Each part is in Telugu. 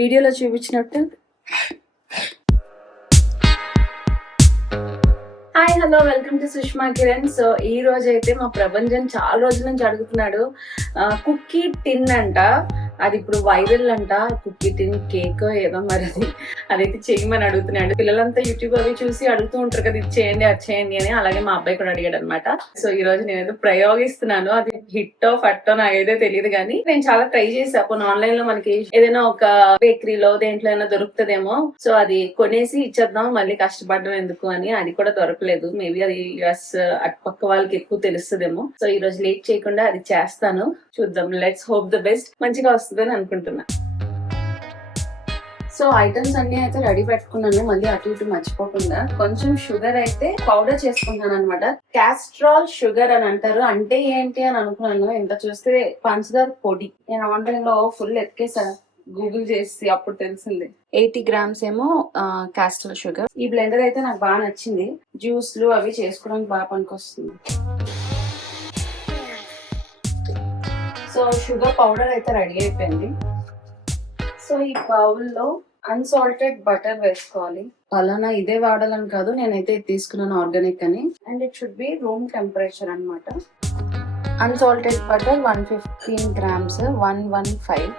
వీడియోలో చూపించినట్టు. Hi hello welcome to Sushma Kiran. So ఈ రోజు అయితే మా ప్రభంజన్ చాలా రోజుల నుంచి అడుగుతున్నాడు కుక్కీ టిన్ అంట. అది ఇప్పుడు వైరల్ అంట, కుక్కీ టిన్ కేక్ ఏదో మరి అదైతే చేయమని అడుగుతున్నాడు. పిల్లలంతా యూట్యూబ్ అవి చూసి అడుగుతూ ఉంటారు కదా, ఇది చేయండి అది చేయండి అని. అలాగే మా అబ్బాయి కూడా అడిగాడు అనమాట. సో ఈ రోజు నేనేదో ప్రయోగిస్తున్నాను, అది హిట్టో ఫట్టో నాకైతే తెలియదు కానీ నేను చాలా ట్రై చేసా. పోనీ ఆన్లైన్ లో మనకి ఏదైనా ఒక బేకరీలో దేంట్లో అయినా దొరుకుతుందేమో, సో అది కొనేసి ఇచ్చేద్దాం, మళ్ళీ కష్టపడడం ఎందుకు అని. అది కూడా దొరకలేదు. మేబీ అది యుఎస్ అటుపక్క వాళ్ళకి ఎక్కువ తెలుస్తుందేమో. సో ఈ రోజు లేట్ చేయకుండా అది చేస్తాను, చూద్దాం. Let's hope the best. మంచిగా వస్తుందని అనుకుంటున్నా. సో ఐటమ్స్ అన్ని అయితే రెడీ పెట్టుకున్నాను, మళ్ళీ అటు ఇటు మర్చిపోకుండా. కొంచెం షుగర్ అయితే పౌడర్ చేసుకుంటాను అనమాట. క్యాస్ట్రాల్ షుగర్ అని అంటారు. అంటే ఏంటి అని అనుకున్నాను, ఇంత చూస్తే పంచదార పొడి. నేను ఆన్లైన్ లో ఫుల్ ఎత్తికేసాను, గూగుల్ చేసి, అప్పుడు తెలిసింది. 80 grams ఏమో క్యాస్ట్రాల్ షుగర్. ఈ బ్లెండర్ అయితే నాకు బాగా నచ్చింది, జ్యూస్లు అవి చేసుకోవడానికి బాగా పనికొస్తుంది. సో షుగర్ పౌడర్ అయితే రెడీ అయిపోయింది. సో ఈ బౌల్లో అన్సాల్టెడ్ బటర్ వేసుకోవాలి. అలానా ఇదే వాడాలని కాదు, నేనైతే తీసుకున్నాను ఆర్గానిక్ అని. And it should be room temperature అనమాట. Unsalted butter 115 grams, 115.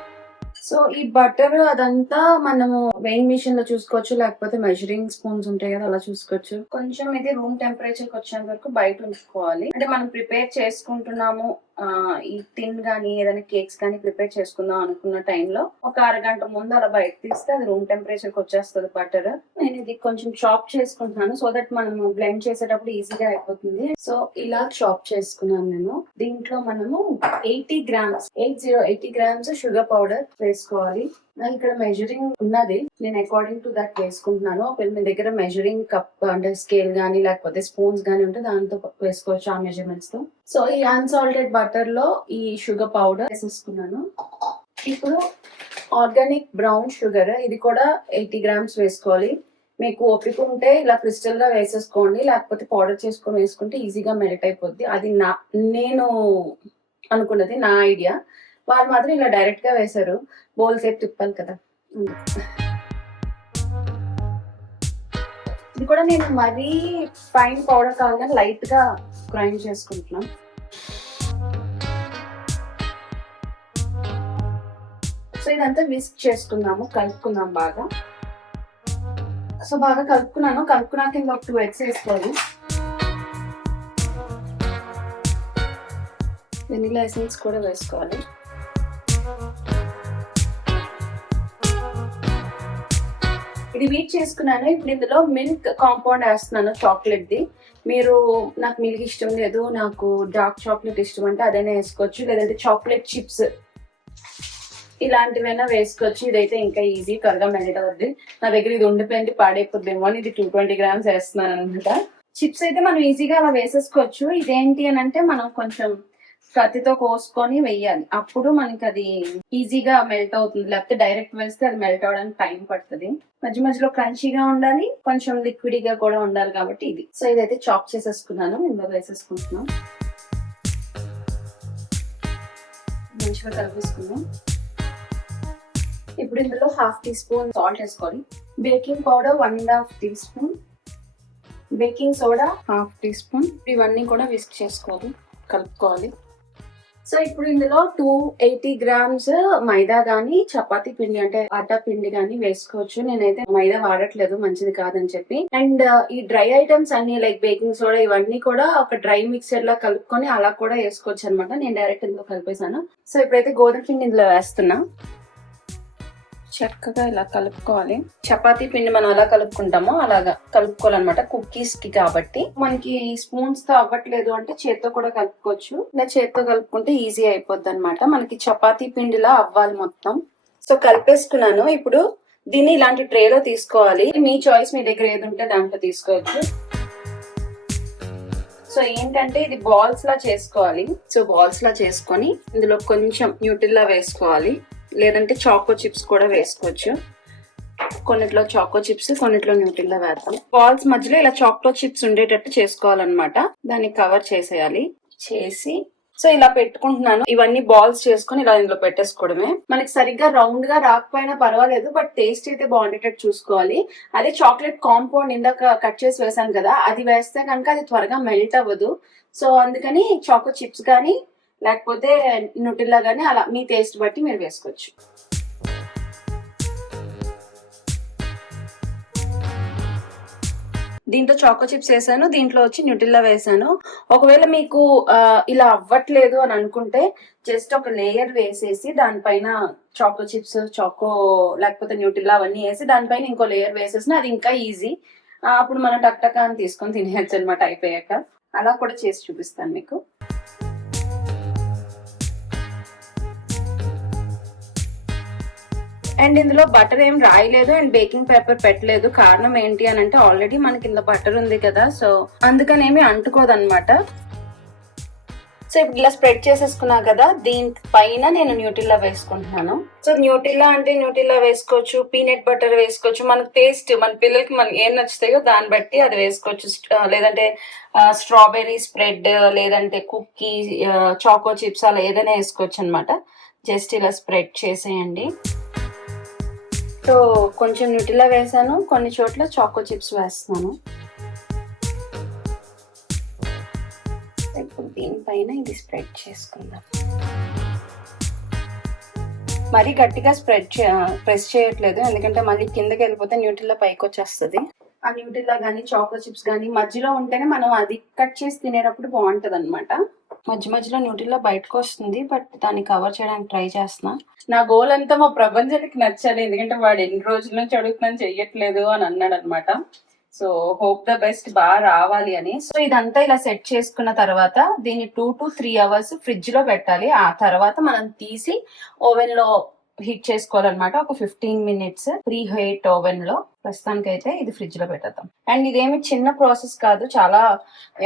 సో ఈ బటర్ అదంతా మనము వెయింగ్ మిషన్ లో చూసుకోవచ్చు, లేకపోతే మెజరింగ్ స్పూన్స్ ఉంటాయి కదా, అలా చూసుకోవచ్చు. కొంచెం ఇది రూమ్ టెంపరేచర్ కి వచ్చేంత వరకు బయట ఉంచుకోవాలి. అంటే మనం ప్రిపేర్ చేసుకుంటున్నాము, ఈ టిన్ గానీ ఏదైనా కేక్స్ కానీ ప్రిపేర్ చేసుకుందాం అనుకున్న టైంలో ఒక అరగంట ముందు అలా బయట తీస్తే అది రూమ్ టెంపరేచర్ కి వచ్చేస్తుంది బటర్. నేను ఇది కొంచెం చాప్ చేసుకుంటున్నాను, సో దట్ మనము బ్లెండ్ చేసేటప్పుడు ఈజీగా అయిపోతుంది. సో ఇలా చాప్ చేసుకున్నాను నేను. దీంట్లో మనము 80 grams షుగర్ పౌడర్ వేసుకోవాలి. నాకు ఇక్కడ మెజరింగ్ ఉన్నది, నేను అకార్డింగ్ టు దట్ వేసుకుంటున్నాను. మీ దగ్గర మెజరింగ్ కప్ అంటే స్కేల్ గానీ లేకపోతే స్పూన్స్ గానీ ఉంటే దాంతో వేసుకోవచ్చు, ఆ మెజర్మెంట్స్ తో. సో ఈ అన్సాల్టెడ్ బటర్ లో ఈ షుగర్ పౌడర్ వేసేసుకున్నాను. ఇప్పుడు ఆర్గానిక్ బ్రౌన్ షుగర్, ఇది కూడా 80 grams వేసుకోవాలి. మీకు ఓపిక ఉంటే ఇలా క్రిస్టల్ గా వేసేసుకోండి, లేకపోతే పౌడర్ చేసుకొని వేసుకుంటే ఈజీగా మెల్ట్ అయిపోద్ది. అది నేను అనుకున్నది, నా ఐడియా. వాళ్ళు మాత్రం ఇలా డైరెక్ట్ గా వేశారు, బౌల్ సేపు తిప్పాలి కదా. ఇది కూడా నేను మరీ ఫైన్ పౌడర్ కావాలని లైట్ గా గ్రైండ్ చేసుకుంటున్నాను. సో ఇదంతా విస్క్ చేసుకుందాము, కలుపుకుందాం బాగా. సో బాగా కలుపుకున్నాక ఇంకొక 2 eggs వేసుకోవాలి. వెనిలా ఎసెన్స్ కూడా వేసుకోవాలి. ఇది వీట్ చేసుకున్నాను. ఇప్పుడు ఇందులో మిల్క్ కాంపౌండ్ వేస్తున్నాను, చాక్లెట్ ది. మీరు నాకు మిల్క్ ఇష్టం లేదు, నాకు డార్క్ చాక్లెట్ ఇష్టం అంటే అదైనా వేసుకోవచ్చు, లేదంటే చాక్లెట్ చిప్స్ ఇలాంటివైనా వేసుకోవచ్చు. ఇదైతే ఇంకా ఈజీ, త్వరగా మెల్ట్ అవుద్ది. నా దగ్గర ఇది ఉండిపోయింది, పాడైపోద్దేమో అని ఇది 220 grams వేస్తున్నాను అనమాట. చిప్స్ అయితే మనం ఈజీగా అలా వేసేసుకోవచ్చు. ఇదేంటి అని అంటే మనం కొంచెం కత్తితో కోసుకొని వెయ్యాలి, అప్పుడు మనకి అది ఈజీగా మెల్ట్ అవుతుంది. లేకపోతే డైరెక్ట్ వేస్తే అది మెల్ట్ అవడానికి టైం పడుతుంది. మధ్య మధ్యలో క్రంచీగా ఉండాలి, కొంచెం లిక్విడ్గా కూడా ఉండాలి, కాబట్టి ఇది. సో ఇదైతే చాప్ చేసేసుకున్నాను, ఇందులో వేసేసుకుంటున్నాం. మంచిగా కలిపేసుకున్నాం. ఇప్పుడు ఇందులో 1/2 teaspoon సాల్ట్ వేసుకోవాలి. Baking powder 1.5 teaspoon, baking soda 1/2 teaspoon. ఇవన్నీ కూడా విస్క్ చేసుకోవాలి, కలుపుకోవాలి. సో ఇప్పుడు ఇందులో 280 grams మైదా గానీ చపాతీ పిండి అంటే ఆటా పిండి గానీ వేసుకోవచ్చు. నేనైతే మైదా వాడట్లేదు, మంచిది కాదని చెప్పి. అండ్ ఈ డ్రై ఐటమ్స్ అన్ని లైక్ బేకింగ్ సోడా ఇవన్నీ కూడా ఒక డ్రై మిక్సర్ లా కలుపుకొని అలా కూడా వేసుకోవచ్చు అనమాట. నేను డైరెక్ట్ ఇందులో కలిపేశాను. సో ఇప్పుడైతే గోధుమ పిండి ఇందులో వేస్తున్నా. చక్కగా ఇలా కలుపుకోవాలి. చపాతీ పిండి మనం ఎలా కలుపుకుంటామో అలాగా కలుపుకోవాలన్నమాట, కుకీస్ కి కాబట్టి. మనకి స్పూన్స్ తో అవ్వట్లేదు అంటే చేత్తో కూడా కలుపుకోవచ్చు. ఇలా చేత్తో కలుపుకుంటే ఈజీ అయిపోద్ది అనమాట. మనకి చపాతీ పిండిలా అవ్వాలి మొత్తం. సో కలిపేసుకున్నాను. ఇప్పుడు దీన్ని ఇలాంటి ట్రేలో తీసుకోవాలి. మీ చాయిస్, మీ దగ్గర ఏది ఉంటే దాంట్లో తీసుకోవచ్చు. సో ఏంటంటే ఇది బాల్స్ లా చేసుకోవాలి. సో బాల్స్ లా చేసుకొని ఇందులో కొంచెం న్యూట్రిల్లా వేసుకోవాలి, లేదంటే చాకో చిప్స్ కూడా వేసుకోవచ్చు. కొన్నిట్లో చాకో చిప్స్, కొన్నిట్లో న్యూట్రిల్లా వేద్దాం. బాల్స్ మధ్యలో ఇలా చాకో చిప్స్ ఉండేటట్టు చేసుకోవాలన్నమాట. దాన్ని కవర్ చేసేయాలి. చేసి సో ఇలా పెట్టుకుంటున్నాను. ఇవన్నీ బాల్స్ చేసుకుని ఇలా ఇందులో పెట్టేసుకోవడమే. మనకి సరిగ్గా రౌండ్ గా రాకపోయినా పర్వాలేదు, బట్ టేస్ట్ అయితే బాగుండేటట్టు చూసుకోవాలి. అదే చాక్లెట్ కాంపౌండ్ ఇందాక కట్ చేసి వేసాను కదా, అది వేస్తే కనుక అది త్వరగా మెల్ట్ అవ్వదు. సో అందుకని చాకో చిప్స్ కానీ లేకపోతే న్యూటిల్లా కానీ అలా మీ టేస్ట్ బట్టి మీరు వేసుకోవచ్చు. దీంట్లో చాకో చిప్స్ వేసాను, దీంట్లో వచ్చి న్యూటిల్లా వేసాను. ఒకవేళ మీకు ఇలా అవ్వట్లేదు అని అనుకుంటే జస్ట్ ఒక లేయర్ వేసేసి దానిపైన చాకో చిప్స్, చాకో లేకపోతే న్యూటిల్లా అవన్నీ వేసి దానిపైన ఇంకో లేయర్ వేసేసిన అది ఇంకా ఈజీ. అప్పుడు మనం టక్ టక్ అని తీసుకొని తినేయచ్చు అనమాట అయిపోయాక. అలా కూడా చేసి చూపిస్తాను మీకు. అండ్ ఇందులో బటర్ ఏం రాయలేదు అండ్ బేకింగ్ పేపర్ పెట్టలేదు. కారణం ఏంటి అని అంటే ఆల్రెడీ మనకి ఇందులో బటర్ ఉంది కదా, సో అందుకని ఏమి అంటుకోదన్నమాట. సో ఇప్పుడు ఇలా స్ప్రెడ్ చేసేసుకున్నా కదా, దీనిపైన నేను న్యూటిల్లా వేసుకుంటున్నాను. సో న్యూటిల్లా అంటే న్యూటిల్లా వేసుకోవచ్చు, పీనట్ బటర్ వేసుకోవచ్చు, మనకు టేస్ట్ మన పిల్లలకి మనకి ఏం నచ్చుతాయో దాన్ని బట్టి అది వేసుకోవచ్చు. లేదంటే స్ట్రాబెర్రీ స్ప్రెడ్, లేదంటే కుక్కీ, చాకో చిప్స్ అలా ఏదైనా వేసుకోవచ్చు అనమాట. జస్ట్ ఇలా స్ప్రెడ్ చేసేయండి. సో కొంచెం న్యూటిల్లా వేసాను, కొన్ని చోట్ల చాకో చిప్స్ వేస్తున్నాను. ఇప్పుడు దీనిపైన ఇది స్ప్రెడ్ చేసుకుందాం. మరీ గట్టిగా ప్రెస్ చేయట్లేదు, ఎందుకంటే మళ్ళీ కిందకి వెళ్ళిపోతే న్యూటిల్లా పైకి వచ్చేస్తుంది. ఆ న్యూటిల్లా కానీ చాకో చిప్స్ కానీ మధ్యలో ఉంటేనే మనం అది కట్ చేసి తినేటప్పుడు బాగుంటది అనమాట. మధ్య మధ్యలో న్యూటిల్లా బయటకు వస్తుంది, బట్ దాన్ని కవర్ చేయడానికి ట్రై చేస్తున్నా. నా గోల్ అంతా మా ప్రపంచానికి నచ్చాలి, ఎందుకంటే వాడు ఎన్ని రోజుల నుంచి అడుగుతున్నాను చెయ్యట్లేదు అని అన్నాడు అనమాట. సో హోప్ ద బెస్ట్, బాగా రావాలి అని. సో ఇదంతా ఇలా సెట్ చేసుకున్న తర్వాత దీన్ని 2 to 3 hours ఫ్రిడ్జ్ లో పెట్టాలి. ఆ తర్వాత మనం తీసి ఓవెన్ లో హీట్ చేసుకోవాలన్నమాట. ఒక 15 minutes ప్రీ హీట్ ఓవెన్ లో. ప్రస్తుతానికి అయితే ఇది ఫ్రిడ్జ్ లో పెట్టేద్దాం. అండ్ ఇదేమి చిన్న ప్రాసెస్ కాదు, చాలా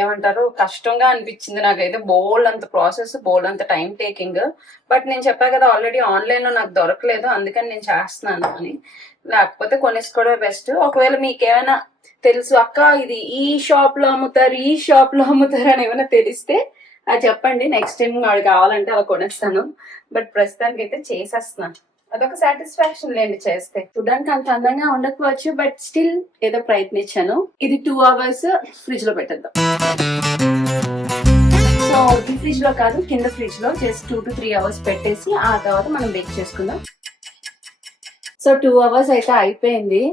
ఏమంటారు కష్టంగా అనిపించింది నాకైతే. బోల్డ్ అంత ప్రాసెస్, బోల్డ్ అంత టైం టేకింగ్. బట్ నేను చెప్పా కదా ఆల్రెడీ ఆన్లైన్ లో నాకు దొరకలేదు, అందుకని నేను చేస్తున్నాను అని. లేకపోతే కొనేసుకోవడమే బెస్ట్. ఒకవేళ మీకేమైనా తెలుసు అక్క ఇది ఈ షాప్ లో అమ్ముతారు, ఈ షాప్ లో అమ్ముతారు అని ఏమైనా తెలిస్తే అది చెప్పండి. నెక్స్ట్ టైం వాడు కావాలంటే అలా కొనేస్తాను. బట్ ప్రస్తుతానికి అయితే చేసేస్తున్నాను. అదొక సాటిస్ఫాక్షన్ లేండి చేస్తే. చూడడానికి అంత అందంగా ఉండకపోవచ్చు, బట్ స్టిల్ ఏదో ప్రయత్నించాను. ఇది 2 hours ఫ్రిడ్జ్ లో పెట్టేద్దాం. సో ఈ ఫ్రిడ్జ్ లో కాదు, కింద ఫ్రిడ్జ్ లో జస్ట్ 2 to 3 hours పెట్టేసి ఆ తర్వాత మనం బేక్ చేసుకుందాం. సో 2 hours అయితే అయిపోయింది.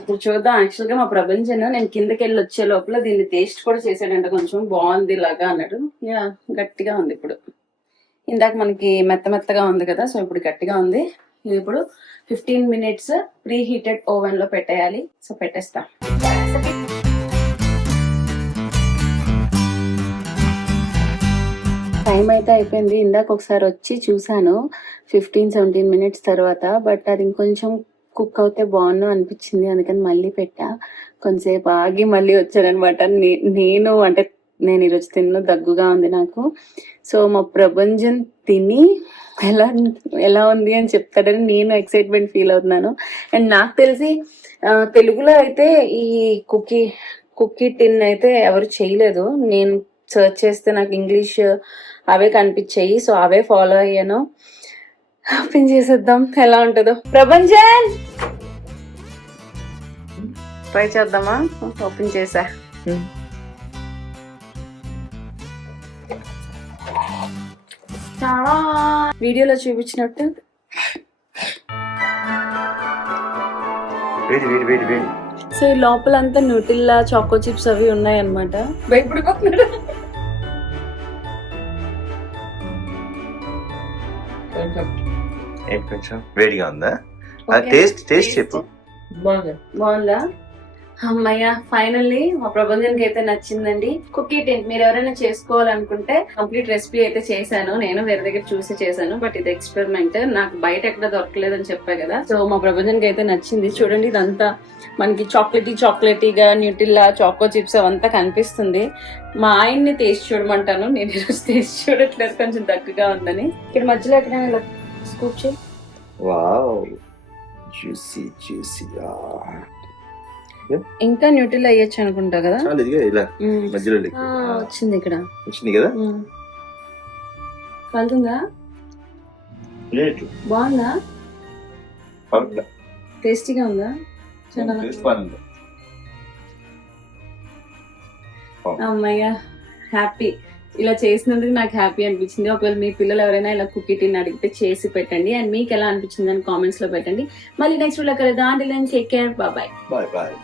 ఇప్పుడు చూద్దాం. యాక్చువల్ గా మా ప్రపంచం నేను కిందకి వెళ్ళి వచ్చే లోపల దీన్ని టేస్ట్ కూడా చేసాడంట, కొంచెం బాగుంది లాగా అన్నాడు. యా గట్టిగా ఉంది ఇప్పుడు. ఇందాక మనకి మెత్తగా ఉంది కదా, సో ఇప్పుడు గట్టిగా ఉంది. ఇది ఇప్పుడు 15 minutes ప్రీ హీటెడ్ ఓవెన్ లో పెట్టేయాలి. సో పెట్టేస్తా. టైం అయితే అయిపోయింది. ఇందాక ఒకసారి వచ్చి చూసాను 15-17 minutes తర్వాత, బట్ అది ఇంకొంచెం కుక్ అవుతే బాగుండు అనిపించింది, అందుకని మళ్ళీ పెట్టా. కొంతసేపు ఆగి మళ్ళీ వచ్చానమాట. నేను ఈరోజు దగ్గుగా ఉంది నాకు. సో మా ప్రపంచం తిని ఎలా ఉంది అని చెప్తాడని నేను ఎక్సైట్మెంట్ ఫీల్ అవుతున్నాను. అండ్ నాకు తెలిసి తెలుగులో అయితే ఈ కుక్కీ టిన్ అయితే ఎవరు చేయలేదు. నేను సర్చ్ చేస్తే నాకు ఇంగ్లీష్ అవే కనిపించాయి, సో అవే ఫాలో అయ్యాను. ఓపెన్ చేసేద్దాం ఎలా ఉంటుందో. ప్రపంచం ట్రై చేద్దామా? ఓపెన్ చేసా. వీడియోలో చూపించినట్టు సో ఈ లోపలంతా న్యూటిల్లా, చాకో చిప్స్ అవి ఉన్నాయి అన్నమాట. భయపడిపోతున్నాడు. కొంచెం వేడిగా ఉందా? టేస్ట్ చెప్పు. బాగుందా? అమ్మయ్య, ఫైనల్లీ మా ప్రపంచానికి అయితే నచ్చిందండి. కుక్కీ టిన్ మీరు ఎవరైనా చేసుకోవాలనుకుంటే కంప్లీట్ రెసిపీ అయితే చేశాను. నేను వేరే దగ్గర చూసి చేశాను, బట్ ఇది ఎక్స్పెరిమెంట్. నాకు బయట ఎక్కడ దొరకలేదని చెప్పా కదా. సో మా ప్రపంచానికి అయితే నచ్చింది. చూడండి, ఇదంతా మనకి చాక్లెటీగా న్యూటిల్లా, చాకో చిప్స్ అవంతా కనిపిస్తుంది. మా ఆయన్ని టేస్ట్ చూడమంటాను, నేను ఈరోజు టేస్ట్ చూడట్లేదు, కొంచెం దగ్గరగా ఉందని. ఇక్కడ మధ్యలో ఎక్కడైనా ఇలా స్కూప్ చేయి. Wow, juicy juicy. ఇంకా న్యూట్రిల్ అయ్యొచ్చు అనుకుంటా కదా. మధ్యలో వచ్చింది ఇక్కడ. వచ్చింది కదా. పలుతుందా? లేదు బాగుందా? పర్లే. టేస్టీగా ఉందా? చాలా టేస్ట్ బాగుంది. అమ్మయ్య, హ్యాపీ. ఇలా చేసినందుకు నాకు హ్యాపీ అనిపించింది. ఒకవేళ మీ పిల్లలు ఎవరైనా ఇలా కుక్కీ టిన్ అడిగితే చేసి పెట్టండి. అండ్ మీకు ఎలా అనిపించింది అని కామెంట్స్ లో పెట్టండి. మళ్ళీ నెక్స్ట్ వీడియో కలుద్దాం. Take care, bye. Bye bye.